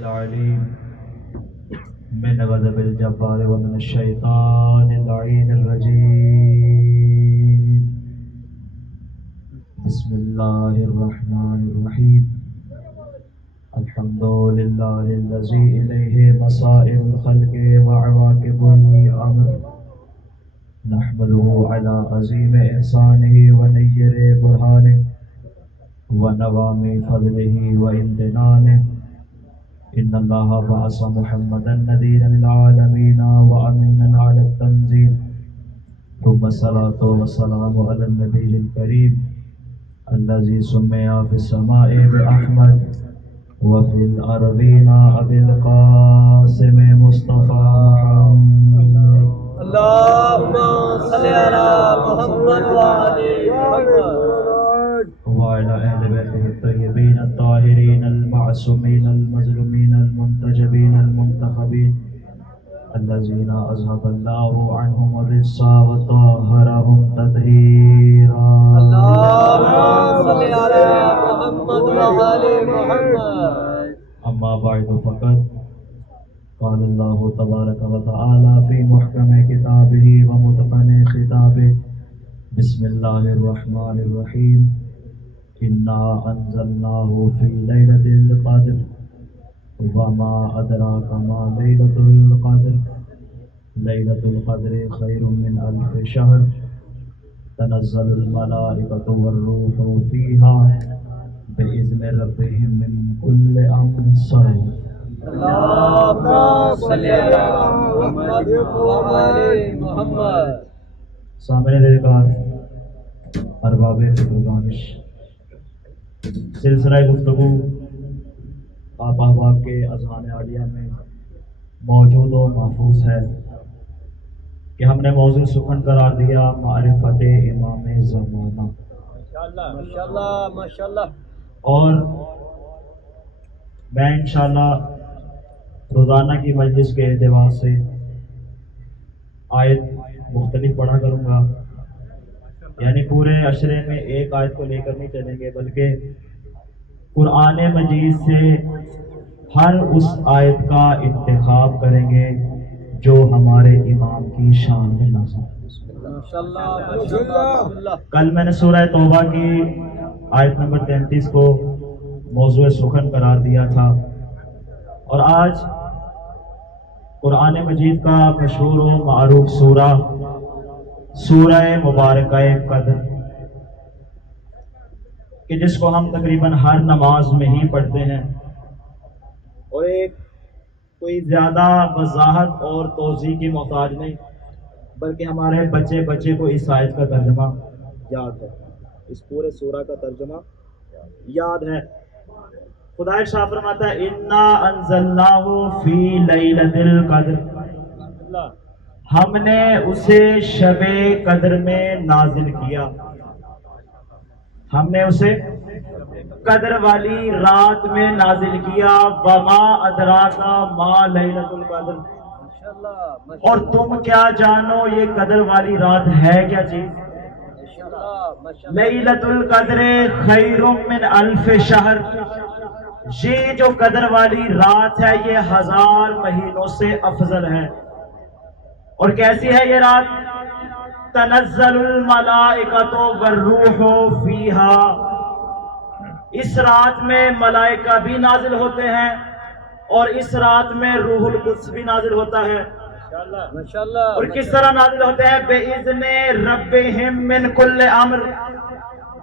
العليم من غضب الجبار ومن الشيطان اللعين الرجيم. بسم الله الرحمن الرحيم. الحمد لله الذي إليه مصائر الخلق وعواقب الأمر، نحمده على عظيم إحسانه ونير برهانه ونوام فضله وامتنانه. إن الله بعث محمدا نذيرا للعالمين وأمينا على التنزيل، ثم الصلاة والسلام على النبي الكريم الذي سمي في السماء بأحمد وفي الأرضين أبي القاسم مصطفى محمد. اللهم صل على محمد وعلى محمد وعلى أهل بيته الطيبين الطاهرين المعصومين المظلومين المنتجبين المنتخبين الذين أذهب الله عنهم الرجس وطهرهم تطهيرا. اللهم صل على محمد وعلى محمد. أما بعد فقد قال الله تبارك وتعالى في محكم كتابه ومتقن خطابه. بسم الله الرحمن الرحيم. إنا أنزلناه في ليلة القدر وما أدراك ما ليلة القدر. ليلة القدر خير من ألف شهر. تنزل الملائكة والروح فيها بإذن ربهم من كل أمر. اللهم صل على محمد وعلى محمد. سامعین درگاہ، ارباب فکر و دانش، سلسلہ گفتگو آپ احباب کے اذہان عالیہ میں موجود و محفوظ ہے کہ ہم نے موضوع سخن قرار دیا معرفت امام زمانہ. ماشاءاللہ ماشاءاللہ. اور میں انشاءاللہ روزانہ کی مجلس کے اعتبار سے آیت مختلف پڑھا کروں گا، یعنی پورے عشرے میں ایک آیت کو لے کر نہیں چلیں گے، بلکہ قرآن مجید سے ہر اس آیت کا انتخاب کریں گے جو ہمارے امام کی شان میں نازل ہے. کل میں نے سورہ توبہ کی آیت نمبر 33 کو موضوع سخن قرار دیا تھا، اور آج قرآن مجید کا مشہور و معروف سورہ مبارکہ قدر، کہ جس کو ہم تقریباً ہر نماز میں ہی پڑھتے ہیں، اور ایک کوئی زیادہ وضاحت اور توضیح کی محتاج نہیں، بلکہ ہمارے بچے کو اس آیت کا ترجمہ یاد ہے، اس پورے سورہ کا ترجمہ یاد ہے. خدا ارشاد فرماتا ہے انا انزلناہ فی لیلۃ القدر، ہم نے اسے شب قدر میں نازل کیا. ہم نے اسے قدر والی رات میں نازل کیا. وما ادراک ما لیلۃ القدر، اور تم کیا جانو یہ قدر والی رات ہے کیا چیز. لیلۃ القدر خیر من الف شہر، یہ جو قدر والی رات ہے یہ 1000 مہینوں سے افضل ہے. اور کیسی ہے یہ رات؟ تنزل الملائکۃ والروح فیہا، اس رات میں ملائکہ بھی نازل ہوتے ہیں اور اس رات میں روح القدس بھی نازل ہوتا ہے. اور کس طرح نازل ہوتے ہیں؟ بِإِذْنِ رَبِّهِمْ مِنْ كُلِّ أَمْرٍ،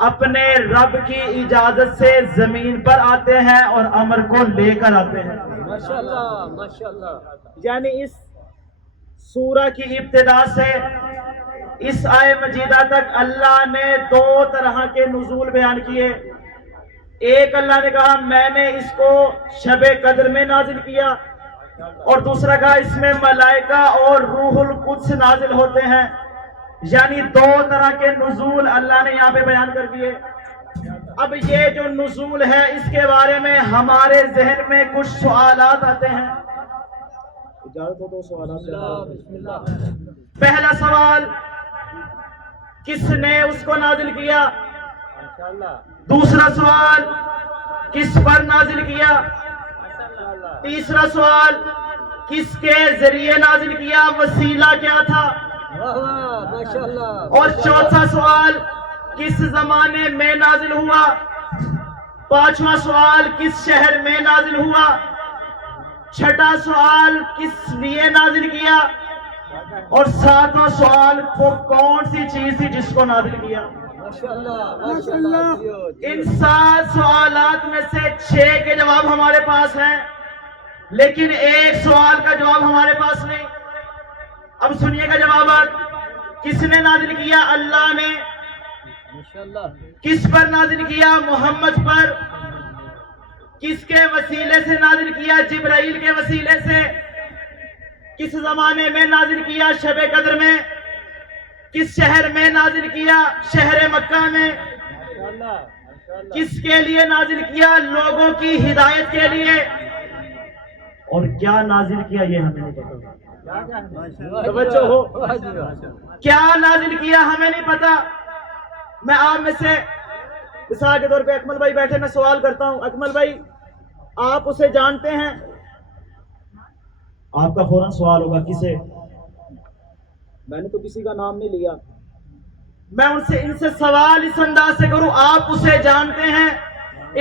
اپنے رب کی اجازت سے زمین پر آتے ہیں اور امر کو لے کر آتے ہیں. ماشاءاللہ ماشاءاللہ. یعنی اس سورہ کی ابتدا سے اس آیہ مجیدہ تک اللہ نے 2 طرح کے نزول بیان کیے. ایک اللہ نے کہا میں نے اس کو شب قدر میں نازل کیا، اور دوسرا کہا اس میں ملائکہ اور روح القدس نازل ہوتے ہیں. یعنی 2 طرح کے نزول اللہ نے یہاں پہ بیان کر دیے. اب یہ جو نزول ہے اس کے بارے میں ہمارے ذہن میں کچھ سوالات آتے ہیں. اجازت ہو تو سوالات. پہلا سوال، کس نے اس کو نازل کیا؟ دوسرا سوال، کس پر نازل کیا؟ تیسرا سوال کس کے ذریعے نازل کیا، وسیلہ کیا تھا؟ ماشاء اللہ. اور چوتھا سوال کس زمانے میں نازل ہوا؟ پانچواں سوال کس شہر میں نازل ہوا؟ چھٹا سوال کس لیے نازل کیا؟ اور ساتواں سوال وہ کون سی چیز تھی جس کو نازل کیا؟ ماشاء اللہ. ماشاء اللہ. ان 7 سوالات میں سے 6 کے جواب ہمارے پاس ہیں، لیکن ایک سوال کا جواب ہمارے پاس نہیں. اب سنیے گا جوابات. کس نے نازل کیا؟ اللہ نے. ماشاء اللہ. کس پر نازل کیا؟ محمد پر. کس کے وسیلے سے نازل کیا؟ جبرائیل کے وسیلے سے. کس زمانے میں نازل کیا؟ شب قدر میں. کس شہر میں نازل کیا؟ شہر مکہ میں. ماشاء اللہ. کس کے لیے نازل کیا؟ لوگوں کی ہدایت کے لیے. اور کیا نازل کیا یہ ہمیں نہیں پتا. توجہ ہو. کیا نازل کیا ہمیں نہیں پتا. میں آپ میں سے مثال کے طور پہ اکمل بھائی بیٹھے، میں سوال کرتا ہوں. اکمل بھائی آپ اسے جانتے ہیں؟ آپ کا فوراً سوال ہوگا کسے؟ میں نے تو کسی کا نام نہیں لیا. میں ان سے سوال اس انداز سے کروں، آپ اسے جانتے ہیں؟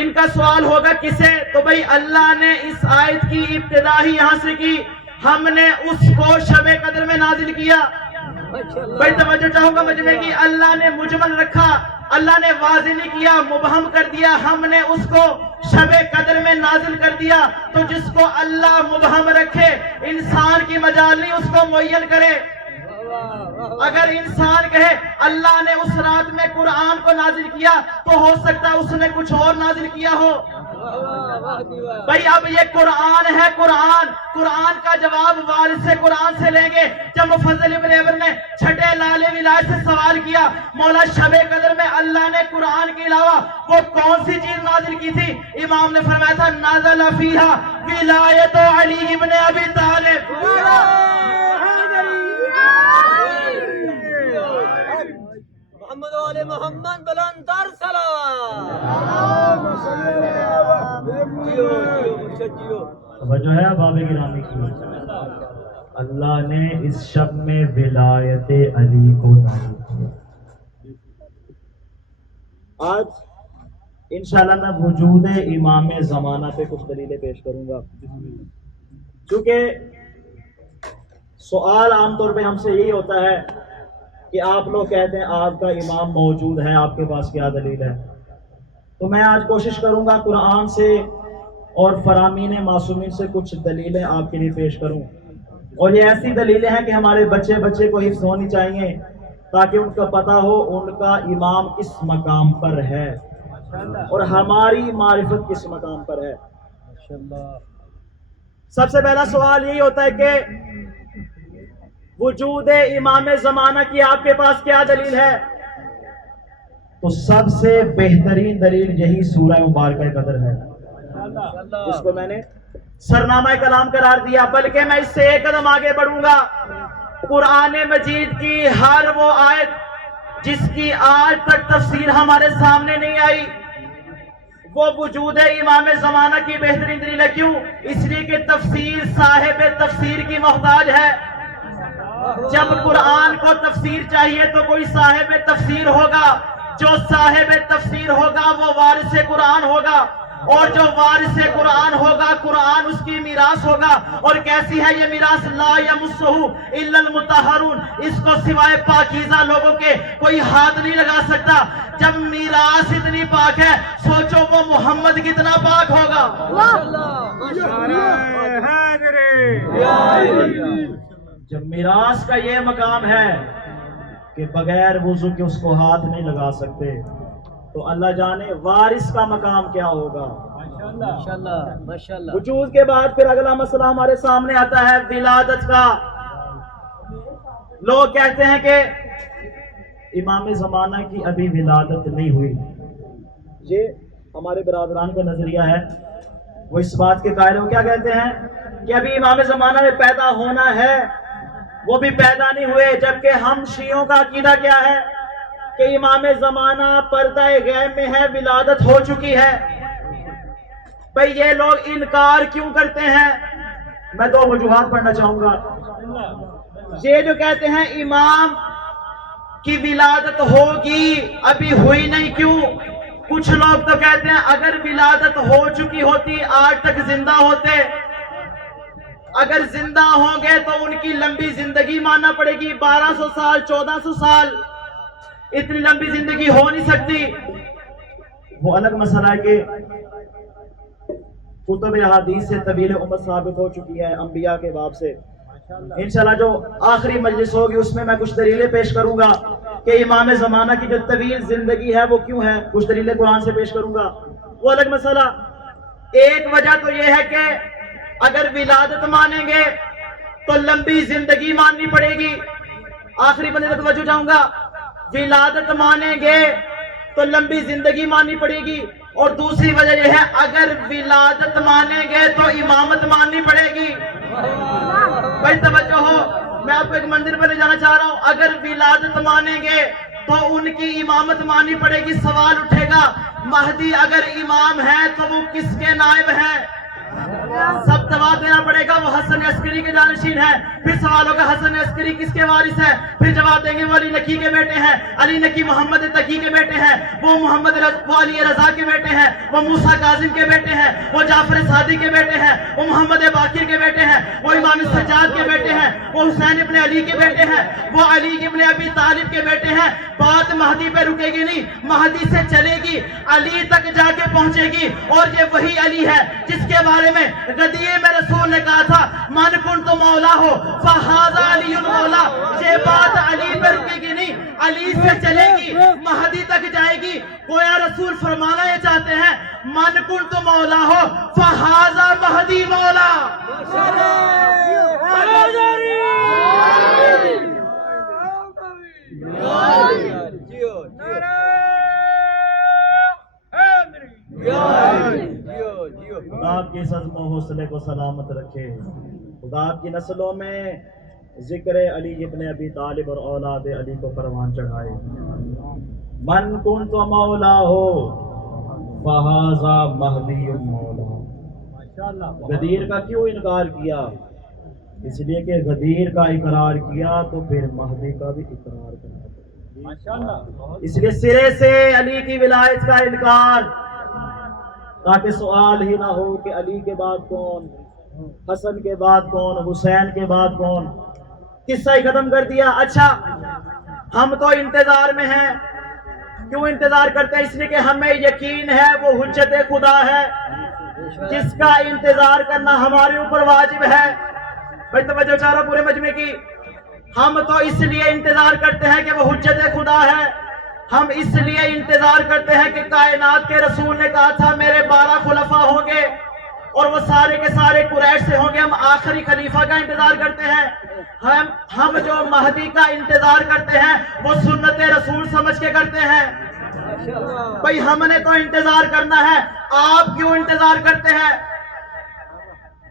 ان کا سوال ہوگا کسے؟ تو بھائی اللہ نے اس آیت کی ابتدا ہی یہاں سے کی، ہم نے اس کو شب قدر میں نازل کیا. بھائی توجہ چاہوں گا مجمع کی. اللہ نے مجمل رکھا، اللہ نے واضح نہیں کیا، مبہم کر دیا، ہم نے اس کو شب قدر میں نازل کر دیا. تو جس کو اللہ مبہم رکھے انسان کی مجال نہیں اس کو معین کرے. اگر انسان کہے اللہ نے اس رات میں قرآن کو نازل کیا تو ہو سکتا ہے اس نے کچھ اور نازل کیا ہو. بھائی اب یہ قرآن ہے، قرآن کا جواب وارث سے قرآن سے لیں گے. جب مفضل ابن عمر نے چھٹے لالے ولایت سے سوال کیا مولا شب قدر میں اللہ نے قرآن کے علاوہ وہ کون سی چیز نازل کی تھی؟ امام نے فرمایا تھا نازل فیہا ولایت علی ابن ابی طالب. محمد و آل محمد بلندر سلام. جو ہے بابے گرامی کی اللہ نے اس شب میں ولایت علی کو نازل کیا. آج انشاءاللہ میں وجود امام زمانہ پہ کچھ دلیلیں پیش کروں گا، کیونکہ سوال عام طور پہ ہم سے یہی ہوتا ہے کہ آپ لوگ کہتے ہیں آپ کا امام موجود ہے، آپ کے پاس کیا دلیل ہے. تو میں آج کوشش کروں گا قرآن سے اور فرامین معصومین سے کچھ دلیلیں آپ کے لیے پیش کروں. اور یہ ایسی دلیلیں ہیں کہ ہمارے بچے کو حفظ ہونی چاہیے تاکہ ان کا پتہ ہو ان کا امام کس مقام پر ہے اور ہماری معرفت کس مقام پر ہے. سب سے پہلا سوال یہی ہوتا ہے کہ وجود امام زمانہ کی آپ کے پاس کیا دلیل ہے؟ تو سب سے بہترین دلیل یہی سورہ مبارکہ قدر ہے، اس کو میں نے سرنامہ کلام قرار دیا. بلکہ میں اس سے ایک قدم آگے بڑھوں گا. قرآن مجید کی ہر وہ آیت جس کی آج تک تفسیر ہمارے سامنے نہیں آئی وہ وجود امام زمانہ کی بہترین دلیل ہے. کیوں؟ اس لیے کہ تفسیر صاحب تفسیر کی محتاج ہے. جب قرآن کو تفسیر چاہیے تو کوئی صاحب تفسیر ہوگا، جو صاحب تفسیر ہوگا وہ وارث قرآن ہوگا، اور جو وارث قرآن ہوگا قرآن اس کی میراث ہوگا. اور کیسی ہے یہ میراث؟ لا یمسہ الا المطہرون، اس کو سوائے پاکیزہ لوگوں کے کوئی ہاتھ نہیں لگا سکتا. جب میراث اتنی پاک ہے سوچو وہ محمد کتنا پاک ہوگا. جب میراث کا یہ مقام ہے کہ بغیر وضو کے اس کو ہاتھ نہیں لگا سکتے تو اللہ جانے وارث کا مقام کیا ہوگا. وجود کے بعد پھر اگلا مسئلہ ہمارے سامنے آتا ہے ولادت کا. لوگ کہتے ہیں کہ امام زمانہ کی ابھی ولادت نہیں ہوئی. یہ ہمارے برادران کا نظریہ ہے. وہ اس بات کے قائل ہو کیا کہتے ہیں کہ ابھی امام زمانہ میں پیدا ہونا ہے، وہ بھی پیدا نہیں ہوئے. جبکہ ہم شیعوں کا عقیدہ کیا ہے کہ امام زمانہ پردہ غیب میں ہے، ولادت ہو چکی ہے. بھئی یہ لوگ انکار کیوں کرتے ہیں؟ میں دو وجوہات پڑھنا چاہوں گا۔ یہ جو کہتے ہیں امام کی ولادت ہوگی، ابھی ہوئی نہیں، کیوں؟ کچھ لوگ تو کہتے ہیں اگر ولادت ہو چکی ہوتی آج تک زندہ ہوتے، اگر زندہ ہوں گے تو ان کی لمبی زندگی ماننا پڑے گی، 1200 سال 1400 سال، اتنی لمبی زندگی ہو نہیں سکتی۔ وہ الگ مسئلہ ہے کہ کتب احادیث سے طویل عمر ثابت ہو چکی ہے انبیاء کے باب سے۔ انشاءاللہ جو آخری مجلس ہوگی اس میں میں کچھ دلیلیں پیش کروں گا کہ امام زمانہ کی جو طویل زندگی ہے وہ کیوں ہے، کچھ دلیلیں قرآن سے پیش کروں گا، وہ الگ مسئلہ۔ ایک وجہ تو یہ ہے کہ اگر ولادت مانیں گے تو لمبی زندگی ماننی پڑے گی، آخری بندے تک توجہ چاہوں گا، ولادت مانیں گے تو لمبی زندگی ماننی پڑے گی، اور دوسری وجہ یہ ہے اگر ولادت مانیں گے تو امامت ماننی پڑے گی۔ بھائی توجہ ہو، میں آپ کو ایک منظر پر لے جانا چاہ رہا ہوں، اگر ولادت مانیں گے تو ان کی امامت ماننی پڑے گی۔ سوال اٹھے گا مہدی اگر امام ہے تو وہ کس کے نائب ہیں؟ سب جواب دینا پڑے گا وہ حسن عسکری کے جانشین ہے۔ پھر سوال ہوگا حسن عسکری کس کے وارث ہے؟ پھر جواب دیں گے وہ علی نکی کے بیٹے ہیں، علی نکی محمد تقی کے بیٹے ہیں، وہ علی رضا کے بیٹے ہیں، وہ موسیٰ کاظم کے بیٹے ہیں، وہ جعفر صادق کے بیٹے ہیں، وہ محمد باقر کے بیٹے ہیں، وہ امام سجاد کے بیٹے ہیں، وہ حسین ابن علی کے بیٹے ہیں، وہ علی ابن ابی طالب کے بیٹے ہیں۔ بات مہدی پہ رکے گی نہیں، مہدی سے چلے گی، علی تک جا کے پہنچے گی، اور یہ وہی علی ہے جس کے بارے میں غدیر میں رسول نے کہا تھا من کنت مولا ہو فہذا علی مولا۔ یہ بات علی پہ رکے گی نہیں، علی سے چلے گی، مہدی تک جائے گی۔ گویا رسول فرمانا یہ چاہتے ہیں من کنت مولا ہو فہذا مہدی مولا۔ خدا آپ کی عزت و حوصلے کو سلامت رکھے، خدا آپ کی نسلوں میں ذکر علی ابن ابی طالب اور اولاد علی کو پروان چڑھائے۔ من کنت مولا ہو فہذا مہدی مولا۔ غدیر کا کیوں انکار کیا؟ اس لیے کہ غدیر کا اقرار کیا تو پھر مہدی کا بھی اقرار کرنا، اس لیے سرے سے علی کی ولایت کا انکار، تاکہ سوال ہی نہ ہو کہ علی کے بعد کون، حسن کے بعد کون، حسین کے بعد کون۔ قصہ ہی ختم کر دیا۔ اچھا ہم تو انتظار میں ہیں، کیوں انتظار کرتے ہیں؟ اس لیے کہ ہمیں یقین ہے وہ حجت خدا ہے جس کا انتظار کرنا ہمارے اوپر واجب ہے۔ بھائی توجہ چاہ رہا پورے مجمع کی، ہم تو اس لیے انتظار کرتے ہیں کہ وہ حجت خدا ہے، ہم اس لیے انتظار کرتے ہیں کہ کائنات کے رسول نے کہا تھا میرے 12 خلفاء ہوں گے اور وہ سارے کے سارے قریش سے ہوں گے، ہم آخری خلیفہ کا انتظار کرتے ہیں۔ ہم جو مہدی کا انتظار کرتے ہیں وہ سنت رسول سمجھ کے کرتے ہیں۔ بھئی ہم نے تو انتظار کرنا ہے، آپ کیوں انتظار کرتے ہیں؟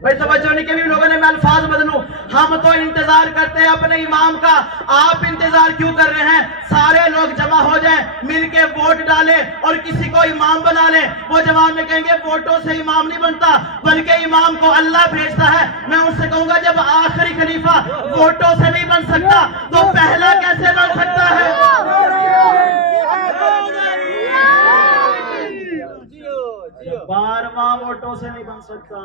بھئی توجہ نہیں کہ بھی لوگوں نے میں الفاظ بدلوں، ہم تو انتظار کرتے ہیں اپنے امام کا، آپ انتظار کیوں کر رہے ہیں؟ سارے لوگ جمع ہو جائیں، مل کے ووٹ ڈالیں اور کسی کو امام بنا لیں۔ وہ جواب میں کہیں گے ووٹوں سے امام نہیں بنتا بلکہ امام کو اللہ بھیجتا ہے۔ میں ان سے کہوں گا جب آخری خلیفہ ووٹوں سے نہیں بن سکتا تو پہلا کیسے بن سکتا ہے؟ 12واں ووٹوں سے نہیں بن سکتا،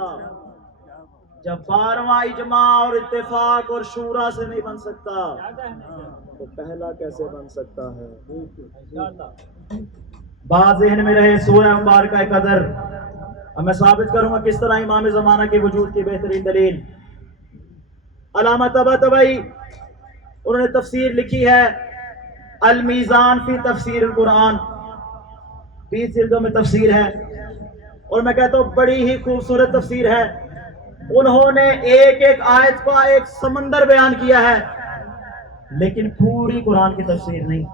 جب 12واں اجماع اور اتفاق اور شورا سے نہیں بن سکتا تو پہلا کیسے بن سکتا ہے؟ بات ذہن میں رہے سورہ مبارکہ قدر، اب میں ثابت کروں گا کس طرح امام زمانہ کے وجود کی بہترین دلیل۔ علامہ طباطبائی انہوں نے تفسیر لکھی ہے المیزان فی تفسیر القرآن، 20 جلدوں میں تفسیر ہے، اور میں کہتا ہوں بڑی ہی خوبصورت تفسیر ہے۔ انہوں نے ایک ایک آیت کا ایک سمندر بیان کیا ہے، لیکن پوری قرآن کی تفسیر نہیں۔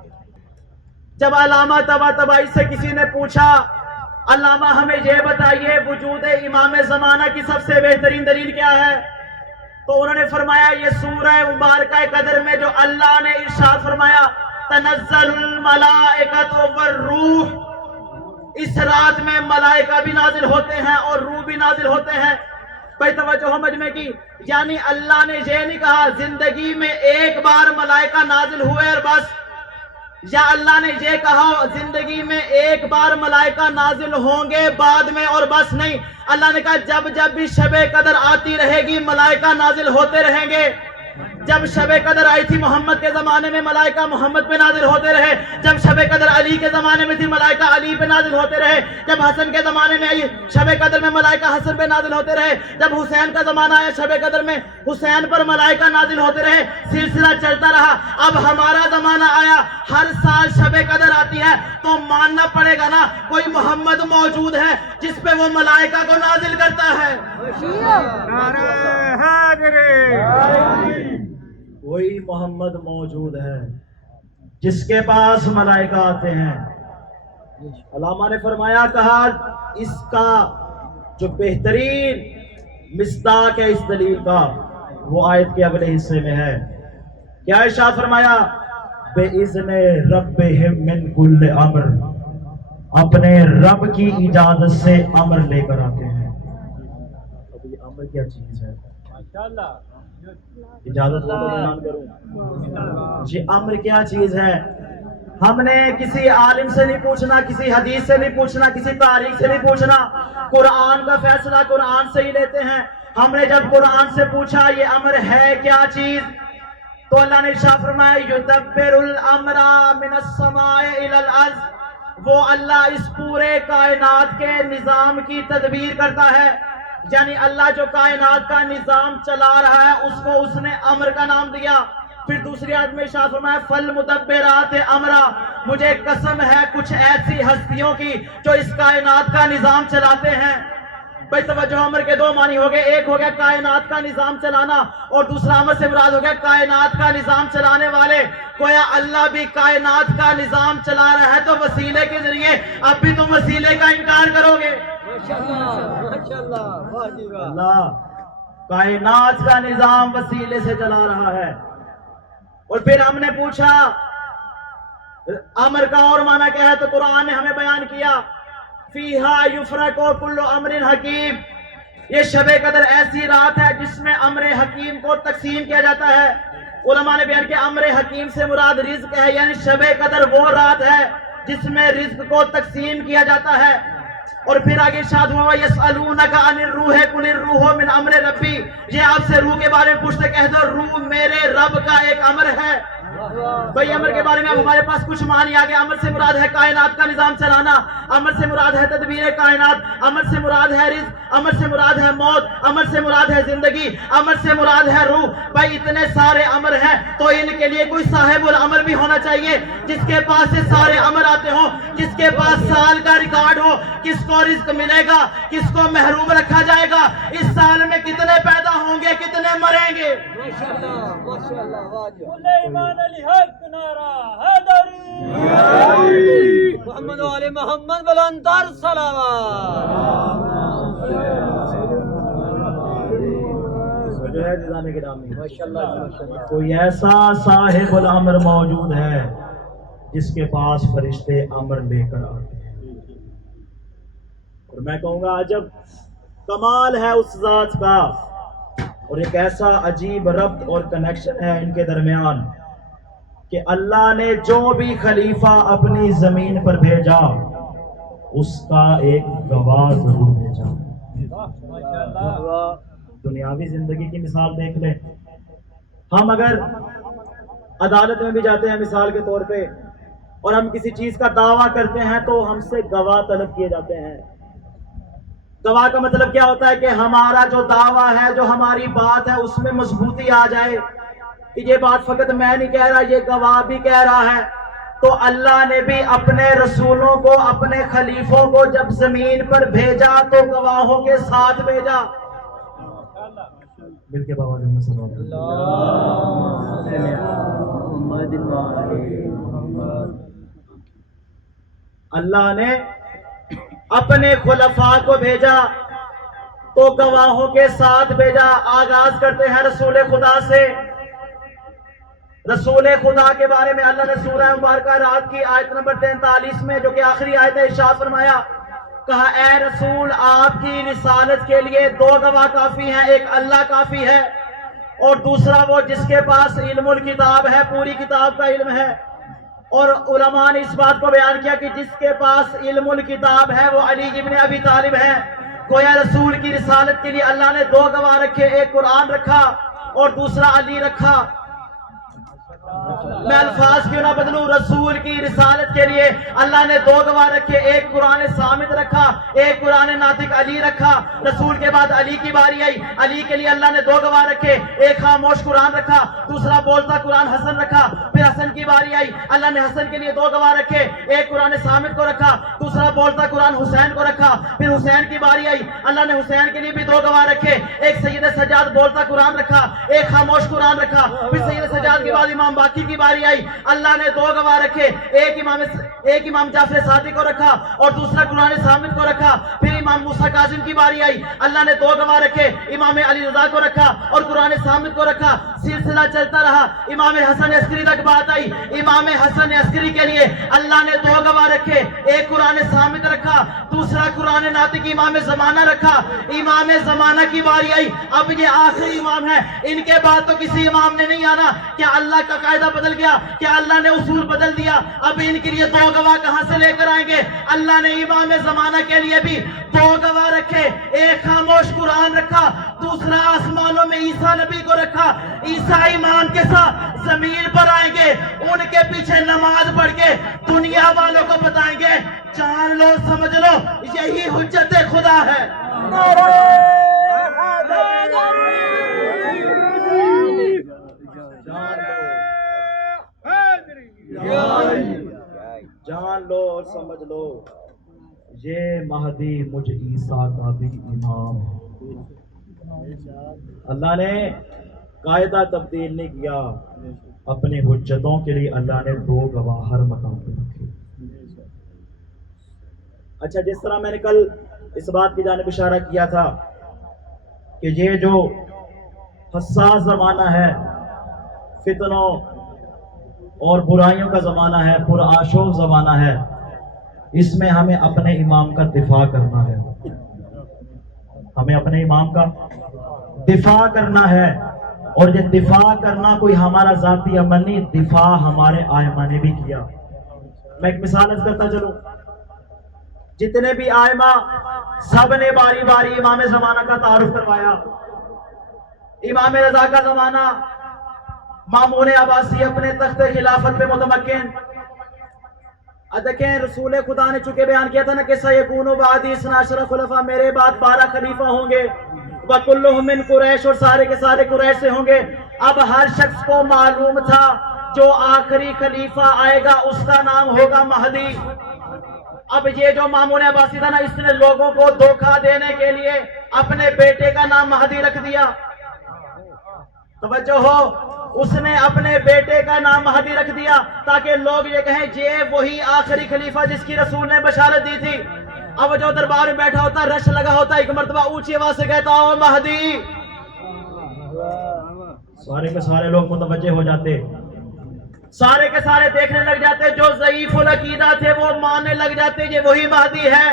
جب علامہ طباطبائی سے کسی نے پوچھا علامہ ہمیں یہ بتائیے وجود امام زمانہ کی سب سے بہترین دلیل کیا ہے، تو انہوں نے فرمایا یہ سورہ مبارکہ قدر میں جو اللہ نے ارشاد فرمایا تنزل الملائکۃ والروح، اس رات میں ملائکہ بھی نازل ہوتے ہیں اور روح بھی نازل ہوتے ہیں. بھائی توجہ ہو مجمع کی. یعنی اللہ نے یہ نہیں کہا زندگی میں ایک بار ملائکہ نازل ہوئے اور بس, یا اللہ نے یہ کہا زندگی میں ایک بار ملائکہ نازل ہوں گے بعد میں اور بس نہیں. اللہ نے کہا جب جب بھی شب قدر آتی رہے گی ملائکہ نازل ہوتے رہیں گے. جب شب قدر آئی تھی محمد کے زمانے میں ملائکہ محمد پہ نازل ہوتے رہے. جب شب قدر علی کے زمانے میں تھی ملائکہ علی پہ نازل ہوتے رہے. جب حسن کے زمانے میں آئی شب قدر میں ملائکہ حسن پہ نازل ہوتے رہے. جب حسین کا زمانہ آیا شب قدر میں حسین پر ملائکہ نازل ہوتے رہے. سلسلہ چلتا رہا. اب ہمارا زمانہ آیا, ہر سال شب قدر آتی ہے تو ماننا پڑے گا نا کوئی محمد موجود ہے جس پہ وہ ملائکہ کو نازل کرتا ہے. کوئی محمد موجود ہے جس کے پاس ملائکہ آتے ہیں. علامہ نے فرمایا, کہا اس کا جو بہترین مصداق ہے اس دلیل کا وہ آیت کے اگلے حصے میں ہے. کیا ارشاد فرمایا, بِإِذْنِ رَبِّهِمْ مِنْ كُلِّ امر, اپنے رب کی اجازت سے امر لے کر آتے ہیں. اب یہ امر کیا چیز ہے؟ اجازت ہو تو بیان کروں. یہ امر کیا چیز ہے؟ ہم نے کسی عالم سے نہیں پوچھنا, کسی حدیث سے نہیں پوچھنا, کسی تاریخ سے نہیں پوچھنا. قرآن کا فیصلہ قرآن سے ہی لیتے ہیں. ہم نے جب قرآن سے پوچھا یہ امر ہے کیا چیز, تو اللہ نے ارشاد فرمایا یدبر الامر من السماء الى الارض, وہ اللہ اس پورے کائنات کے نظام کی تدبیر کرتا ہے. یعنی اللہ جو کائنات کا نظام چلا رہا ہے اس کو اس نے امر کا نام دیا. پھر دوسری آیت میں ارشاد فرمایا فالمدبرات امرا, مجھے قسم ہے کچھ ایسی ہستیوں کی جو اس کائنات کا نظام چلاتے ہیں. بھائی توجہ, امر کے دو معنی ہو گئے. ایک ہو گیا کائنات کا نظام چلانا اور دوسرا امر سے مراد ہو گیا کائنات کا نظام چلانے والے. گویا اللہ بھی کائنات کا نظام چلا رہا ہے تو وسیلے کے ذریعے اب بھی تم وسیلے کا انکار کرو گے؟ اللہ کائنات کا نظام وسیلے سے چلا رہا ہے. اور پھر ہم نے پوچھا امر کا اور معنی کیا ہے, تو قرآن نے ہمیں بیان کیا فیہا یفرق کل امر حکیم, یہ شب قدر ایسی رات ہے جس میں امر حکیم کو تقسیم کیا جاتا ہے. علماء نے بیان کیا امر حکیم سے مراد رزق ہے, یعنی شب قدر وہ رات ہے جس میں رزق کو تقسیم کیا جاتا ہے. اور پھر آگے ارشاد ہوا یسألونک عن الروح قل الروح من امر ربی, یہ آپ سے روح کے بارے میں پوچھتے, کہہ دو روح میرے رب کا ایک امر ہے. بھئی امر کے بارے میں اب ہمارے پاس کچھ معنی آگے. امر سے مراد ہے کائنات کا نظام چلانا, امر سے مراد ہے تدبیر کائنات, امر سے مراد ہے رزق, امر سے مراد ہے موت, امر سے مراد ہے زندگی, امر سے مراد ہے روح. بھئی اتنے سارے امر ہیں تو ان کے لیے کوئی صاحب الامر بھی ہونا چاہیے جس کے پاس سے سارے امر آتے ہوں, جس کے پاس سال کا ریکارڈ ہو, کس کو رزق ملے گا, کس کو محروم رکھا جائے گا, اس سال میں کتنے پیدا ہوں گے, کتنے مریں گے. محمد علی محمد بلندر صلوات. کوئی ایسا صاحب الامر موجود ہے جس کے پاس فرشتے امر لے کر آتے ہیں. اور میں کہوں گا عجب کمال ہے اس ذات کا, اور ایک ایسا عجیب ربط اور کنیکشن ہے ان کے درمیان کہ اللہ نے جو بھی خلیفہ اپنی زمین پر بھیجا اس کا ایک گواہ ضرور بھیجا. دنیاوی زندگی کی مثال دیکھ لیں, ہم اگر عدالت میں بھی جاتے ہیں مثال کے طور پہ اور ہم کسی چیز کا دعویٰ کرتے ہیں تو ہم سے گواہ طلب کیے جاتے ہیں. گواہ کا مطلب کیا ہوتا ہے کہ ہمارا جو دعویٰ ہے, جو ہماری بات ہے اس میں مضبوطی آ جائے کہ یہ بات فقط میں نہیں کہہ رہا, یہ گواہ بھی کہہ رہا ہے. تو اللہ نے بھی اپنے رسولوں کو, اپنے خلیفوں کو جب زمین پر بھیجا تو گواہوں کے ساتھ بھیجا. مل کے بابا اللہ نے اپنے خلفاء کو بھیجا تو گواہوں کے ساتھ بھیجا. آغاز کرتے ہیں رسول خدا سے. رسول خدا کے بارے میں اللہ نے سورہ مبارکہ رات کی آیت نمبر 43 میں جو کہ آخری آیت ہے ارشاد فرمایا، کہا اے رسول آپ کی رسالت کے لیے دو گواہ کافی ہیں، ایک اللہ کافی ہے اور دوسرا وہ جس کے پاس علم الکتاب ہے، پوری کتاب کا علم ہے۔ اور علماء نے اس بات کو بیان کیا کہ جس کے پاس علم الکتاب ہے وہ علی ابن ابی طالب ہے۔ گویا رسول کی رسالت کے لیے اللہ نے دو گواہ رکھے، ایک قرآن رکھا اور دوسرا علی رکھا۔ میں الفاظ کیوں نہ بدلوں، رسول کی رسالت کے لیے اللہ نے دو گواہ رکھے، ایک قرآن صامت رکھا، ایک قرآن ناطق علی رکھا۔ رسول کے بعد علی کی باری آئی، علی کے لیے اللہ نے دو گواہ رکھے، ایک خاموش قرآن رکھا، دوسرا بولتا قرآن حسن رکھا۔ پھر حسن کی باری آئی، اللہ نے حسن کے لیے دو گواہ رکھے، ایک قرآن صامت کو رکھا، دوسرا بولتا قرآن حسین کو رکھا۔ پھر حسین کی باری آئی، اللہ نے حسین کے لیے بھی دو گواہ رکھے، ایک سید سجاد بولتا قرآن رکھا، ایک خاموش قرآن رکھا۔ پھر سید سجاد کے بعد امام باقر کی باری آئی، اللہ نے دو گواہ رکھے، ایک امام جعفر صادق کو رکھا اور دوسرا قرآن صامت کو رکھا۔ پھر امام موسیٰ کاظم کی باری آئی، اللہ نے دو گواہ رکھے، امام علی رضا کو رکھا اور قرآن صامت کو رکھا۔ سلسلہ چلتا رہا، امام حسن عسکری تک بات آئی، امام حسن عسکری کے لیے اللہ نے دو گواہ رکھے، ایک قرآن صامت رکھا، دوسرا قرآن ناطق امام زمانہ رکھا۔ امام زمانہ کی باری آئی، اب یہ آخری امام ہے، ان کے بعد تو کسی امام نے نہیں آنا۔ کیا اللہ کا قاعدہ بدل گیا؟ کیا اللہ نے اصول بدل دیا؟ اب ان کے لیے دو گواہ کہاں سے لے کر آئیں گے؟ اللہ نے امام زمانہ کے لیے بھی دو گواہ رکھے، ایک خاموش قرآن رکھا، دوسرا آسمانوں میں عیسیٰ نبی کو رکھا۔ عیسیٰ ایمان کے ساتھ زمین پر آئیں گے، ان کے پیچھے نماز پڑھ کے دنیا والوں کو بتائیں گے، جان لو سمجھ لو یہی حجت خدا ہے۔ جان لو اور سمجھ لو یہ مہدی مجھ عیسیٰ کا بھی امام ہے۔ اللہ نے قاعدہ تبدیل نہیں کیا، اپنی حجتوں کے لیے اللہ نے دو گواہ ہر مقام پہ رکھے۔ اچھا، جس طرح میں نے کل اس بات کی جانب اشارہ کیا تھا کہ یہ جو حساس زمانہ ہے، فتنوں اور برائیوں کا زمانہ ہے، پرآشوب زمانہ ہے، اس میں ہمیں اپنے امام کا دفاع کرنا ہے، ہمیں اپنے امام کا دفاع کرنا ہے۔ اور یہ دفاع کرنا کوئی ہمارا ذاتی عمل نہیں، دفاع ہمارے آئمہ نے بھی کیا۔ میں ایک مثال عرض کرتا چلوں، جتنے بھی آئمہ سب نے باری باری امام زمانہ کا تعارف کروایا۔ امام رضا کا زمانہ، مامون عباسی اپنے تخت خلافت پہ متمکن۔ دیکھیں رسول خدا نے چونکہ بیان کیا تھا نا کہ سیکون بعدی 12 خلفاء، میرے بعد 12 خلیفہ ہوں گے، وَكُلُّهُم مِّن قریش، اور سارے کے سارے قریش سے ہوں گے۔ اب ہر شخص کو معلوم تھا جو آخری خلیفہ آئے گا اس کا نام ہوگا مہدی۔ اب یہ جو مامون عباسی تھا نا، اس نے لوگوں کو دھوکہ دینے کے لیے اپنے بیٹے کا نام مہدی رکھ دیا۔ توجہ ہو، اس نے اپنے بیٹے کا نام مہدی رکھ دیا تاکہ لوگ یہ کہیں یہ وہی آخری خلیفہ جس کی رسول نے بشارت دی تھی۔ اب جو دربار میں بیٹھا ہوتا، رش لگا ہوتا، ایک مرتبہ اونچی آواز سے کہتا او مہدی، سارے کے سارے لوگ متوجہ ہو جاتے، سارے کے سارے دیکھنے لگ جاتے، جو ضعیف العقیدہ تھے وہ ماننے لگ جاتے یہ وہی مہدی ہے۔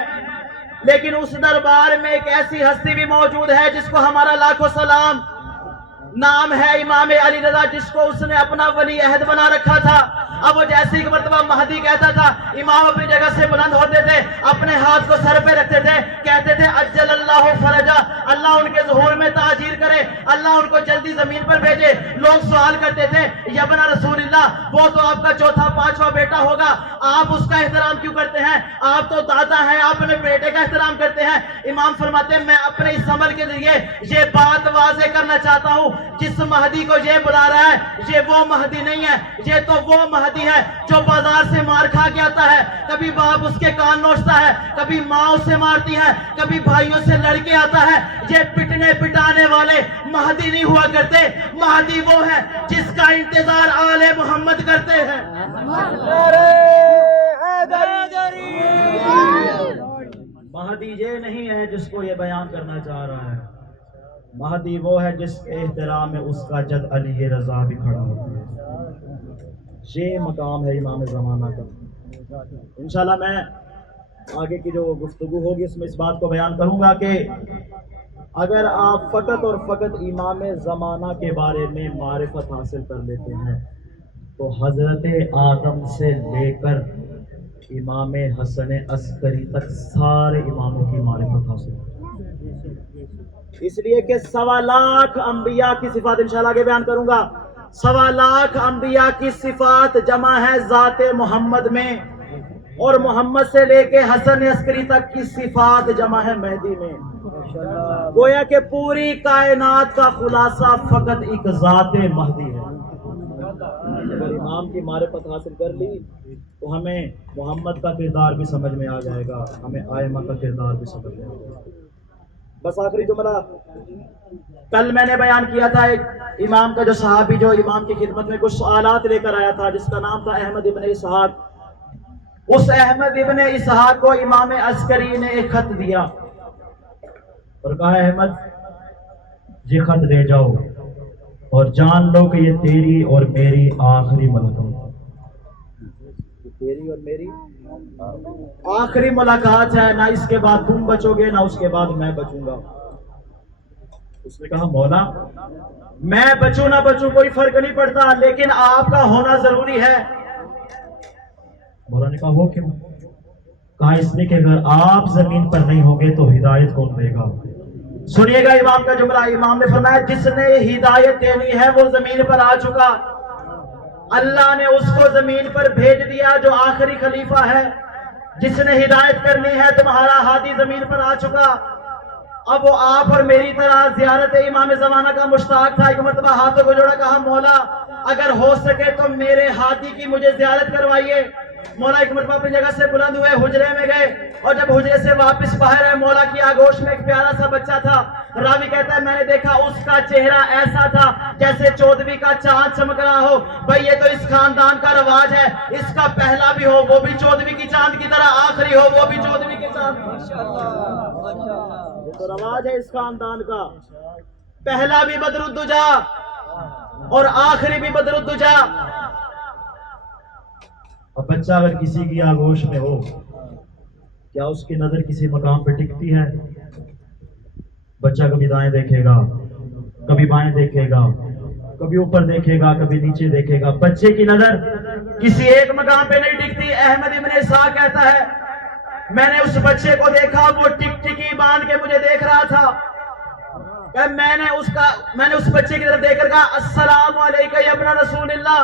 لیکن اس دربار میں ایک ایسی ہستی بھی موجود ہے جس کو ہمارا لاکھوں سلام، نام ہے امام علی رضا، جس کو اس نے اپنا ولی عہد بنا رکھا تھا۔ اب وہ جیسے ایک مرتبہ مہدی کہتا تھا، امام اپنی جگہ سے بلند ہوتے تھے، اپنے ہاتھ کو سر پہ رکھتے تھے، کہتے تھے اجل اللہ فرجا، اللہ ان کے ظہور میں تاجیر کرے، اللہ ان کو جلدی زمین پر بھیجے۔ لوگ سوال کرتے تھے یا ابن رسول اللہ، وہ تو آپ کا چوتھا پانچواں بیٹا ہوگا، آپ اس کا احترام کیوں کرتے ہیں؟ آپ تو دادا ہیں، آپ اپنے بیٹے کا احترام کرتے ہیں۔ امام فرماتے ہیں میں اپنے اس عمل کے ذریعے یہ بات واضح کرنا چاہتا ہوں، جس مہدی کو یہ بلا رہا ہے یہ وہ مہدی نہیں ہے، یہ تو وہ مہدی ہے جو بازار سے مار کھا کے آتا ہے، کبھی باپ اس کے کان نوچتا ہے، کبھی ماں اسے مارتی ہے، کبھی بھائیوں سے لڑ کے آتا ہے۔ یہ پٹنے پٹانے والے مہدی نہیں ہوا کرتے، مہدی وہ ہے جس کا انتظار آل محمد کرتے ہیں۔ مہدی یہ نہیں ہے جس کو یہ بیان کرنا چاہ رہا ہے، مہدی وہ ہے جس کے احترام میں اس کا جد علی رضا بھی کھڑا ہوتا ہے. یہ مقام ہے امام زمانہ کا. انشاءاللہ میں آگے کی جو گفتگو ہوگی اس میں اس بات کو بیان کروں گا کہ اگر آپ فقط اور فقط امام زمانہ کے بارے میں معرفت حاصل کر لیتے ہیں تو حضرت آدم سے لے کر امام حسن عسکری تک سارے اماموں کی معرفت حاصل ہے. اس لیے کہ 1.25 لاکھ انبیاء کی صفات انشاءاللہ آگے بیان کروں گا. 1.25 لاکھ انبیاء کی صفات جمع ہے ذات محمد میں، اور محمد سے لے کے حسن عسکری تک کی صفات جمع ہے مہدی میں. گویا کہ پوری کائنات کا خلاصہ فقط ایک ذات مہدی ہے. اگر امام کی معرفت حاصل کر لی تو ہمیں محمد کا کردار بھی سمجھ میں آ جائے گا، ہمیں آئمہ کا کردار بھی سمجھ میں آ جائے گا. بس آخری جملہ، کل میں نے بیان کیا تھا ایک امام کا جو صحابی جو امام کی خدمت میں کچھ سوالات لے کر آیا تھا جس کا نام تھا احمد ابن اسحاق. اس احمد ابن اسحاق کو امام عسکری نے ایک خط دیا اور کہا احمد یہ خط لے جاؤ اور جان لو کہ یہ تیری اور میری آخری ملاقات، تیری اور میری آخری ملاقات ہے، نہ اس کے بعد تم بچو گے نہ اس کے بعد میں بچوں گا. اس نے کہا مولا میں بچوں نہ بچوں کوئی فرق نہیں پڑتا، لیکن آپ کا ہونا ضروری ہے. مولا نے کہا وہ کیوں؟ کہا اس لیے کہ اگر آپ زمین پر نہیں ہوں گے تو ہدایت کون دے گا؟ سنیے گا امام کا جملہ. امام نے فرمایا جس نے ہدایت دینی ہے وہ زمین پر آ چکا، اللہ نے اس کو زمین پر بھیج دیا جو آخری خلیفہ ہے. جس نے ہدایت کرنی ہے تمہارا ہادی زمین پر آ چکا. اب وہ آپ اور میری طرح زیارت امام زمانہ کا مشتاق تھا. ایک مرتبہ ہاتھوں کو جوڑا، کہا مولا اگر ہو سکے تو میرے ہاتھی کی مجھے زیارت کروائیے. مولا ایک مرتبہ اپنی جگہ سے بلند ہوئے، حجرے میں گئے، اور جب حجرے سے واپس باہر آئے مولا کی آگوش میں ایک پیارا سا بچہ تھا. راوی کہتا ہے میں نے دیکھا اس کا چہرہ ایسا تھا جیسے 14ویں کا چاند چمک رہا ہو. بھئی یہ تو اس خاندان کا رواج ہے، اس کا پہلا بھی ہو وہ بھی 14ویں کی چاند کی طرح، آخری ہو وہ بھی 14ویں کی چاند. یہ تو رواج ہے اس خاندان کا، پہلا بھی بدر الدجا اور آخری بھی بدر الدجا. اب بچہ اگر کسی کی آگوش میں ہو کیا اس کی نظر کسی مقام پہ ٹکتی ہے؟ بچہ کبھی دائیں دیکھے گا، کبھی بائیں دیکھے گا، کبھی اوپر دیکھے گا، کبھی نیچے دیکھے گا. بچے کی نظر کسی ایک مقام پہ نہیں ٹکتی. احمد ابن اسحاق کہتا ہے میں نے اس بچے کو دیکھا، وہ ٹک ٹکی باندھ کے مجھے دیکھ رہا تھا. میں نے اس بچے کی طرف دیکھ کر کہا السلام علیکم یا ابن رسول اللہ،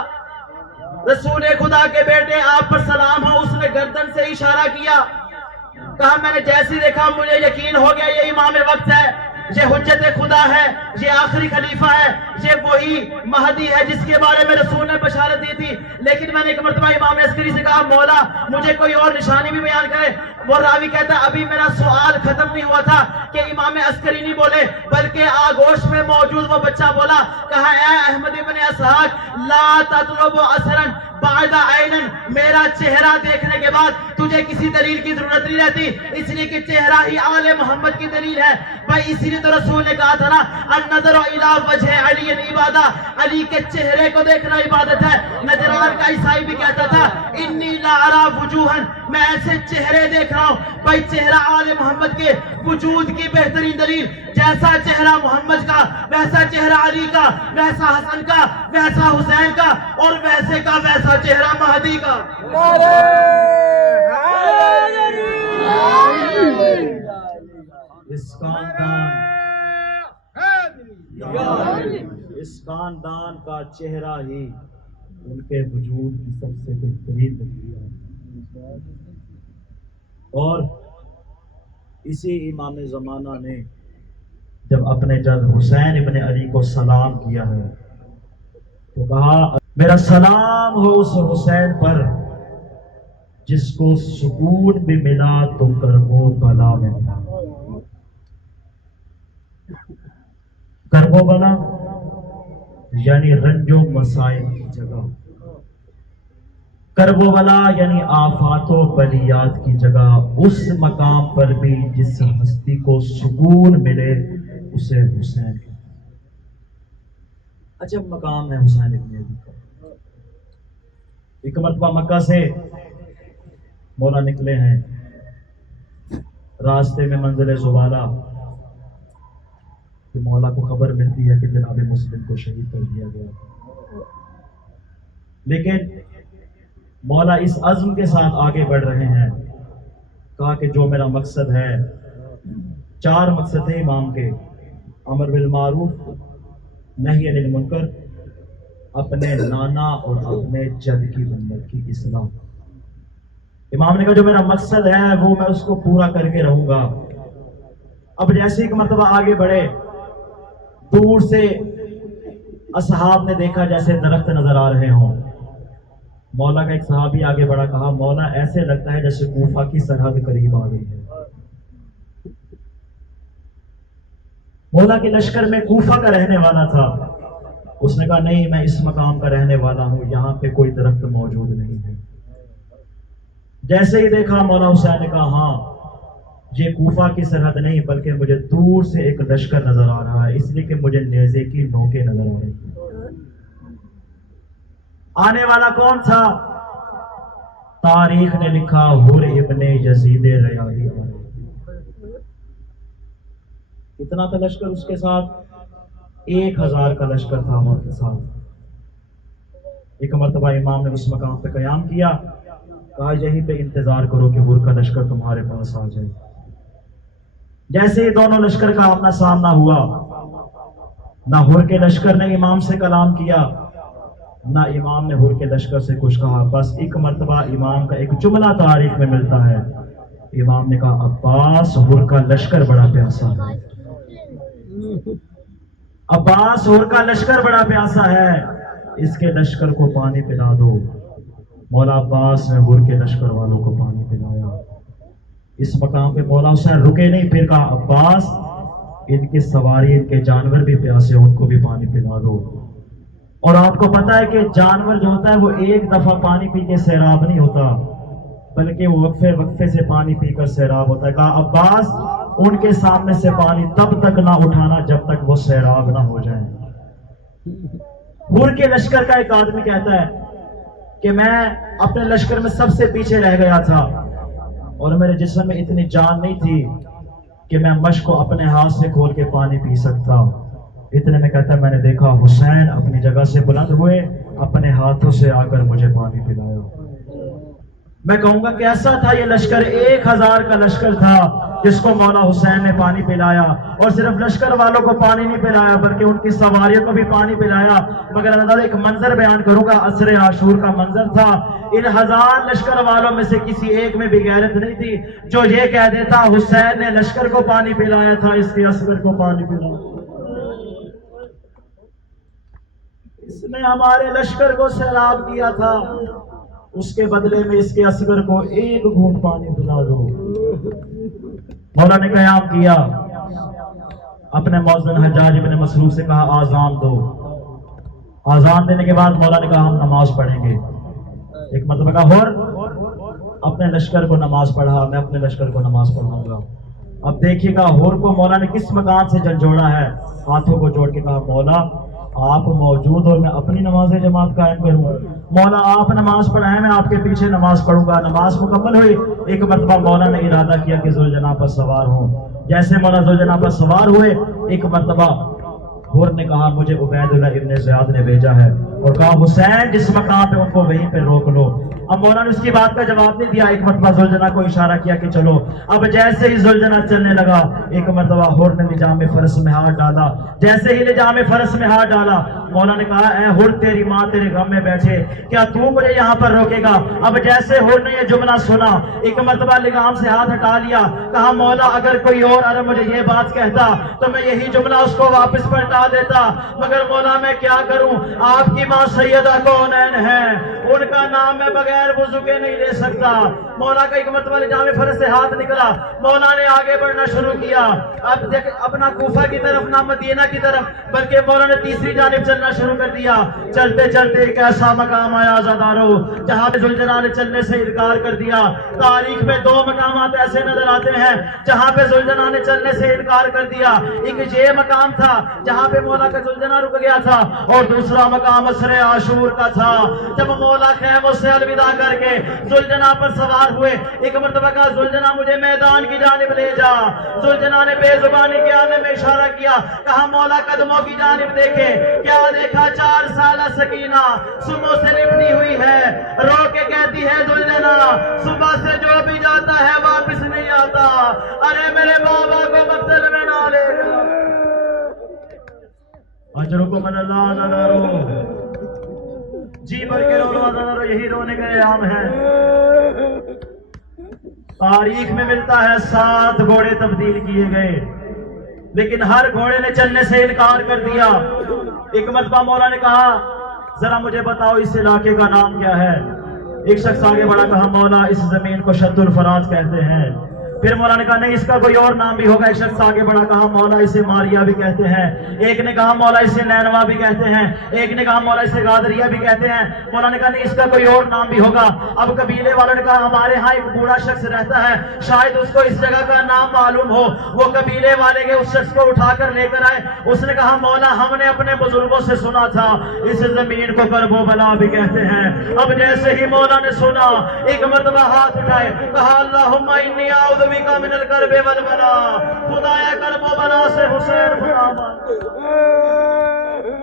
رسول خدا کے بیٹے آپ پر سلام ہو. اس نے گردن سے اشارہ کیا. کہا میں نے جیسے دیکھا مجھے یقین ہو گیا یہ امام وقت ہے، یہ حجت خدا ہے، یہ آخری خلیفہ ہے، یہ وہی مہدی ہے جس کے بارے میں رسول نے بشارت دی تھی. لیکن میں نے ایک مرتبہ امام عسکری سے کہا مولا مجھے کوئی اور نشانی بھی بیان کرے. وہ راوی کہتا ہے ابھی میرا سوال ختم نہیں ہوا تھا کہ امام عسکری نہیں بولے بلکہ آگوش میں موجود وہ بچہ بولا. کہا اے احمد ابن اسحاق لا تطلب اثرا بعد عینن، میرا چہرہ دیکھنے کے بعد تجھے کسی دلیل کی ضرورت نہیں رہتی، اس لیے کہ چہرہ ہی آل محمد کی دلیل ہے. بھائی اسی لیے تو رسول نے کہا تھا نا النظر الی وجہ علی عبادہ، علی کے چہرے کو دیکھنا عبادت ہے. نجران کا عیسائی بھی کہتا تھا انی لا ارا وجوہا، میں ایسے چہرے دیکھ رہا ہوں. بھائی چہرہ آل محمد کے وجود کی بہترین دلیل، جیسا چہرہ محمد کا ویسا چہرہ علی کا، ویسا حسن کا ویسا حسین کا، اور ویسے کا ویسا چہرہ مہدی کا. اس خاندان کا چہرہ ہی ان کے وجود کی سب سے بہترین دلیل ہے. اور اسی امام زمانہ نے جب اپنے جد حسین ابن علی کو سلام کیا ہے تو کہا میرا سلام ہو اس حسین پر جس کو سکون بھی ملا تو کرب و بلا میں ملا. کرب و بلا یعنی رنج و مسائل کی جگہ، کرب و بلا یعنی آفات و بلیات کی جگہ. اس مقام پر بھی جس ہستی کو سکون ملے اسے حسین عجب مقام ہے حسین ابن علی کا۔ ایک مرتبہ مکہ سے مولا نکلے ہیں، راستے میں منزل زبالہ کہ مولا کو خبر ملتی ہے کہ جناب مسلم کو شہید کر دیا گیا، لیکن مولا اس عزم کے ساتھ آگے بڑھ رہے ہیں، کہا کہ جو میرا مقصد ہے، 4 مقصد تھے امام کے، امر بالمعروف، نہی عن المنکر، اپنے نانا اور اپنے جد کی امت کی اصلاح۔ امام نے کہا جو میرا مقصد ہے وہ میں اس کو پورا کر کے رہوں گا۔ اب جیسے ایک مرتبہ آگے بڑھے، دور سے اصحاب نے دیکھا جیسے درخت نظر آ رہے ہوں۔ مولا کا ایک صحابی آگے بڑھا، کہا مولا ایسے لگتا ہے جیسے کوفہ کی سرحد قریب آ گئی ہے۔ مولا کے لشکر میں کوفہ کا رہنے والا تھا، اس نے کہا نہیں میں اس مقام کا رہنے والا ہوں، یہاں پہ کوئی درخت موجود نہیں ہے۔ جیسے ہی دیکھا مولا حسین نے کہا ہاں یہ کوفہ کی سرحد نہیں بلکہ مجھے دور سے ایک لشکر نظر آ رہا ہے، اس لیے کہ مجھے نیزے کی نوکیں نظر آ رہی ہیں۔ آنے والا کون تھا؟ تاریخ نے لکھا حر ابن یزید ریاحی۔ اتنا تھا لشکر اس کے ساتھ، 1000 کا لشکر تھا حر کے ساتھ۔ ایک مرتبہ امام نے اس مقام پہ قیام کیا، کہا یہیں پہ انتظار کرو کہ حر کا لشکر تمہارے پاس آ جائے۔ جیسے ہی دونوں لشکر کا آمنا سامنا ہوا، نہ حر کے لشکر نے امام سے کلام کیا، نہ امام نے حر کے لشکر سے کچھ کہا، بس ایک مرتبہ امام کا ایک جملہ تاریخ میں ملتا ہے، امام نے کہا عباس حر کا لشکر بڑا پیاسا ہے، عباس حر کا لشکر بڑا پیاسا ہے، اس کے لشکر کو پانی پلا دو۔ مولا عباس نے حر کے لشکر والوں کو پانی پلایا۔ اس مقام پہ مولا حسین رکے نہیں، پھر کہا عباس ان کی سواری، ان کے جانور بھی پیاسے، ان کو بھی پانی پلا دو۔ اور آپ کو پتا ہے کہ جانور جو ہوتا ہے وہ ایک دفعہ پانی پی کے سیراب نہیں ہوتا، بلکہ وہ وقفے وقفے سے پانی پی کر سیراب ہوتا ہے۔ کہا عباس ان کے سامنے سے پانی تب تک نہ اٹھانا جب تک وہ سیراب نہ ہو جائیں۔ حر کے لشکر کا ایک آدمی کہتا ہے کہ میں اپنے لشکر میں سب سے پیچھے رہ گیا تھا اور میرے جسم میں اتنی جان نہیں تھی کہ میں مشک کو اپنے ہاتھ سے کھول کے پانی پی سکتا۔ اتنے میں کہتا ہے میں نے دیکھا حسین اپنی جگہ سے بلند ہوئے، اپنے ہاتھوں سے آ کر مجھے پانی پلایا۔ میں کہوں گا کیسا تھا یہ لشکر؟ 1000 کا لشکر تھا جس کو مولا حسین نے پانی پلایا، اور صرف لشکر والوں کو پانی نہیں پلایا بلکہ ان کی سواریوں کو بھی پانی پلایا۔ مگر اللہ ایک منظر بیان کروں گا، عصر عاشور کا منظر تھا۔ ان 1000 لشکر والوں میں سے کسی ایک میں بھی غیرت نہیں تھی جو یہ کہہ دیتا حسین نے لشکر کو پانی پلایا تھا، اس کے عسکر کو پانی پلایا۔ اس نے ہمارے لشکر کو سیراب کیا تھا، اس کے بدلے میں اس کے عسکر کو ایک گھونٹ پانی پلا دو۔ مولا نے قیام کیا، اپنے مؤذن حجاج بن مسروق سے کہا آذان دو۔ آذان دینے کے بعد مولا نے کہا ہم نماز پڑھیں گے۔ ایک مرتبہ کہا حر اپنے لشکر کو نماز پڑھا، میں اپنے لشکر کو نماز پڑھاؤں گا۔ اب دیکھیے گا حر کو مولا نے کس مقام سے جھنجھوڑا ہے، ہاتھوں کو جوڑ کے کہا مولا آپ موجود اور میں اپنی نماز جماعت قائم کروں۔ مولا آپ نماز پڑھائیں، میں آپ کے پیچھے نماز پڑھوں گا۔ نماز مکمل ہوئی، ایک مرتبہ مولا نے ارادہ کیا کہ ذوالجناح پر سوار ہوں۔ جیسے مولا ذوالجناح پر سوار ہوئے، ایک مرتبہ حر نے کہا مجھے عبید اللہ ابن زیاد نے بھیجا ہے، اور کہا حسین جس مقام پہ ان کو وہیں پہ روک لو۔ اب مولا نے اس کی بات کا جواب نہیں دیا، ایک مرتبہ ذوالجناح کو اشارہ کیا کہ چلو۔ اب جیسے ہی ذوالجناح چلنے لگا، ایک مرتبہ حر نے لجام فرس میں ہاتھ ڈالا۔ جیسے ہی لجام فرس میں ہاتھ ڈالا، مولا نے کہا اے حر تیری ماں تیرے غم میں بیٹھے، کیا تو مجھے یہاں پر روکے گا؟ اب جیسے حر نے یہ جملہ سنا، ایک مرتبہ لگام سے ہاتھ ہٹا لیا، کہا مولا اگر کوئی اور عرب مجھے یہ بات کہتا تو میں یہی جملہ اس کو واپس پلٹا دیتا، مگر مولا میں کیا کروں؟ آپ کی ماں سیدہ کونین ہے، ان کا نام میں بغیر وضو کے نہیں لے سکتا۔ مولا کا ایک مرتبہ لجام فرس سے ہاتھ نکلا، مولا نے آگے بڑھنا شروع کیا۔ اب اپنا کوفہ کی طرف نہ مدینہ کی طرف، بلکہ مولا نے تیسری جانب چلنا چلنا شروع کر دیا. چلتے چلتے ایک ایسا مقام آیا عزادارو جہاں پہ ذوالجلال نے چلنے سے انکار کر دیا. تاریخ میں دو مقامات ایسے نظر آتے ہیں جہاں پہ ذوالجلال نے چلنے سے انکار کر دیا. ایک یہ مقام تھا جہاں پہ مولا کا ذوالجلال رک گیا تھا, اور دوسرا مقام عصر عاشور کا تھا جب مولا خیموں سے الوداع کر کے ذوالجلال پر سوار ہوئے. ایک مرتبہ کہا ذوالجلال مجھے میدان کی جانب لے جا. ذوالجلال نے بے زبانی کے آنے میں اشارہ کیا, کہا مولا قدموں کی جانب دیکھے. کیا دیکھا؟ 4 سالہ سکینہ صبح سے لپٹی ہوئی ہے, رو کے کہتی ہے ذوالجلال صبح سے جو بھی جاتا ہے واپس نہیں آتا. ارے میرے بابا کو مقتل میں نہ لے جا. اجرکم اللہ عزادارو, جی بھر کے رو عزادارو, یہی رونے کا ایام ہے. تاریخ میں ملتا ہے 7 گھوڑے تبدیل کیے گئے, لیکن ہر گھوڑے نے چلنے سے انکار کر دیا. ایک مرتبہ مولا نے کہا ذرا مجھے بتاؤ اس علاقے کا نام کیا ہے. ایک شخص آگے بڑھا, کہا مولا اس زمین کو شد الفرات کہتے ہیں. پھر مولا نے کہا نہیں اس کا کوئی اور نام بھی ہوگا. ایک شخص آگے بڑھا, کہا مولا اسے ماریا بھی کہتے ہیں. ایک نے کہا مولا اسے نینوا بھی کہتے ہیں. ایک نے کہا مولا اسے غادریہ بھی کہتے ہیں. مولا نے کہا نہیں اس کا کوئی اور نام بھی ہوگا. اب قبیلے والوں نے کہا ہمارے ہاں ایک بوڑھا شخص رہتا ہے, شاید اس کو اس جگہ کا نام معلوم ہو. وہ قبیلے والے کے اس شخص کو اٹھا کر لے کر آئے. اس نے کہا مولا ہم نے اپنے بزرگوں سے سنا تھا اس زمین کو کرب و بلا بھی کہتے ہیں. اب جیسے ہی مولا نے سنا ایک مرتبہ ہاتھ اٹھائے, کہا اللہم انی اعوذ بک من الکرب والبلا. خدایا کرب و بلا سے حسین بلا مانگتا ہے,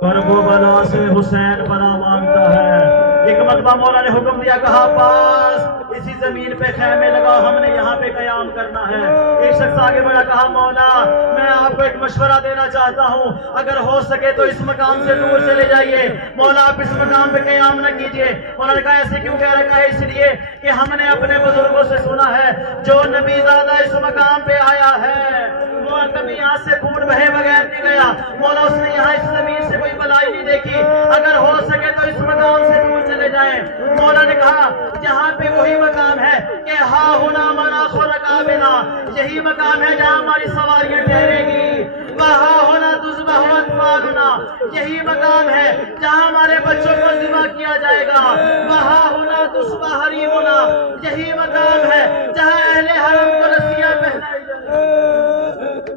کرب و بلا سے حسین بلا مانگتا ہے. ایک مرتبہ مولا نے حکم دیا, کہا پاس اسی زمین پہ خیمے لگا, ہم نے یہاں پہ قیام کرنا ہے. ایک شخص آگے بڑھا, کہا مولا میں آپ کو ایک مشورہ دینا چاہتا ہوں, اگر ہو سکے تو اس مقام سے دور چلے جائیے. مولا آپ اس مقام پہ قیام نہ کیجیے. مولا نے کہا ایسے کیوں کہہ رکھا ہے؟ اس لیے کہ ہم نے اپنے بزرگوں سے سنا ہے جو نبی زادہ اس مقام پہ آیا ہے وہ کبھی یہاں سے خون بہے بغیر نہیں گیا. مولا اس نے یہاں اس زمین سے کوئی بلائی نہیں دیکھی, اگر ہو سکے تو اس مقام سے دور چلے جائیں. مولا نے کہا جہاں پہ وہی مقام ہے کہ ہا ہونا مناخ رکابنا, یہی مقام ہے جہاں ہماری سواریاں ٹھہرے گی. وہاں ہونا تذبح اطفالنا, یہی مقام ہے جہاں ہمارے بچوں کو ذبح کیا جائے گا. وہاں ہونا تذبح حریمنا, یہی مقام ہے جہاں اہل حرم کو رسیاں پہنائی جائیں گی.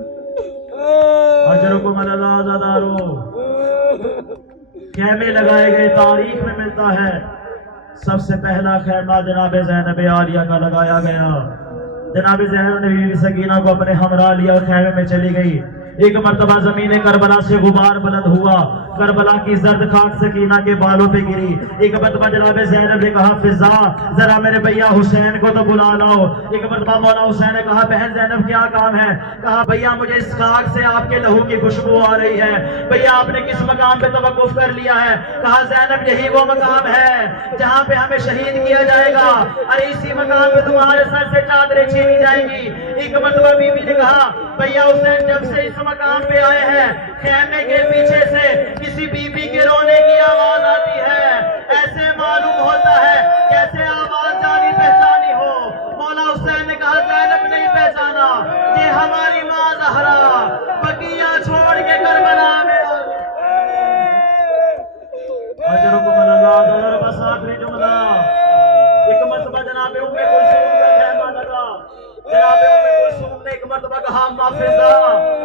اجرکم اللہ عزادارو, خیمے لگائے گئے. تاریخ میں ملتا ہے سب سے پہلا خیمہ جناب زینب عالیہ کا لگایا گیا. جناب زینب نے بیوی سکینہ کو اپنے ہمراہ لیا اور خیمے میں چلی گئی. ایک مرتبہ زمین کربلا سے غبار بلند ہوا, کربلا کی زرد خاک سکینہ کے بالوں پہ گری. ایک مرتبہ جناب زینب نے کہا فضا ذرا میرے بھیا حسین کو تو بلا لاؤ. ایک مرتبہ مولا حسین نے کہا بہن زینب کیا کام ہے؟ کہا بھیا مجھے اس خاک سے آپ کے لہو کی خوشبو آ رہی ہے. بھیا آپ نے کس مقام پہ توقف کر لیا ہے؟ کہا زینب یہی وہ مقام ہے جہاں پہ ہمیں شہید کیا جائے گا. ارے اسی مقام پہ تمہارے سر سے چادریں چھینی جائیں گی. ایک مرتبہ بی بی نے کہا بھیا حسین جب سے اس مقام پہ آئے ہیں خیمے کے پیچھے سے کسی بی بی کے رونے کی آواز آتی ہے, ایسے معلوم ہوتا ہے کیسے آواز جانی پہچانی ہو. مولا حسین نے کہا زینب نہیں پہچانا, یہ ہماری ماں زہرا بقیہ چھوڑ کے کربلا میں. اجرکم اللہ عزادارو, بس آخری جملہ. ایک مرتبہ جناب ام کلثوم کا خیمہ لگا. جناب ام کلثوم نے ایک مرتبہ کہا اما فضا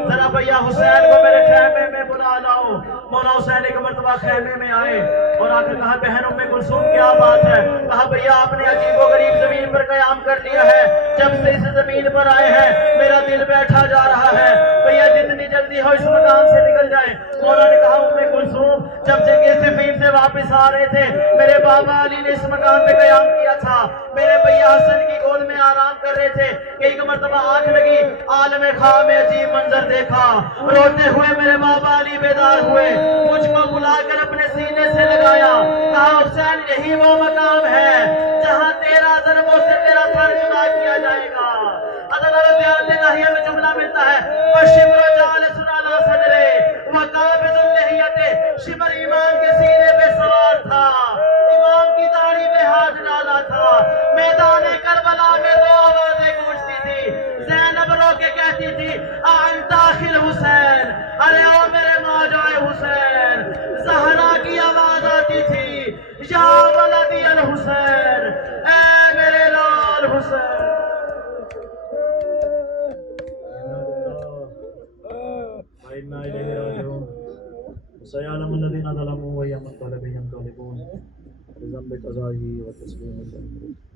ذرا بھیا حسین کو میرے خیمے میں بلا لاؤ. مولا حسین ایک مرتبہ خیمے میں آئے اور آ کر کہا بہن ام کلثوم کیا بات ہے؟ کہا بھیا آپ نے عجیب و غریب زمین پر قیام کر لیا ہے. جب سے اس زمین پر آئے ہیں میرا دل بیٹھا جا رہا ہے. بھیا جتنی جلدی ہو اس مقام سے نکل جائیں. مولا نے کہا ام کلثوم جب جنگ صفین سے واپس آ رہے تھے میرے بابا علی نے اس مقام پہ قیام کیا تھا. میرے بھیا حسن کی گود میں آرام کر رہے تھے کہ ایک مرتبہ آنکھ لگی, عالم خواب میں عجیب منظر دیکھا. روتے ہوئے میرے بابا علی بیدار ہوئے, مجھ کو بلا کر اپنے سینے سے لگایا. کہا حسین یہی وہ مقام ہے جہاں 13 ضربوں سے تیرا سر جدا کیا جائے گا. عدالت دھیان دینا ہی ہمیں جملہ ملتا ہے وَشِمْرَ جَالِسٌ عَلَىٰ صَدْرِهِ وَقَابِضُ اللِّحْيَةِ. شمر امام کے سینے پہ سوار تھا, امام کی داڑھی پہ ہاتھ ڈالا تھا. میدان کربلا میں 2 آوازیں گونجتی تھی. زینب رو کے کہتی تھی انت اخی الحسین, ارے او میرے موجائے حسین. حسین، اے میرے لال حسین. وإنا إليه راجعون. وسيعلم الذين ظلموا وأي منقلب ينقلبون بذنب قضائه وتسليمه.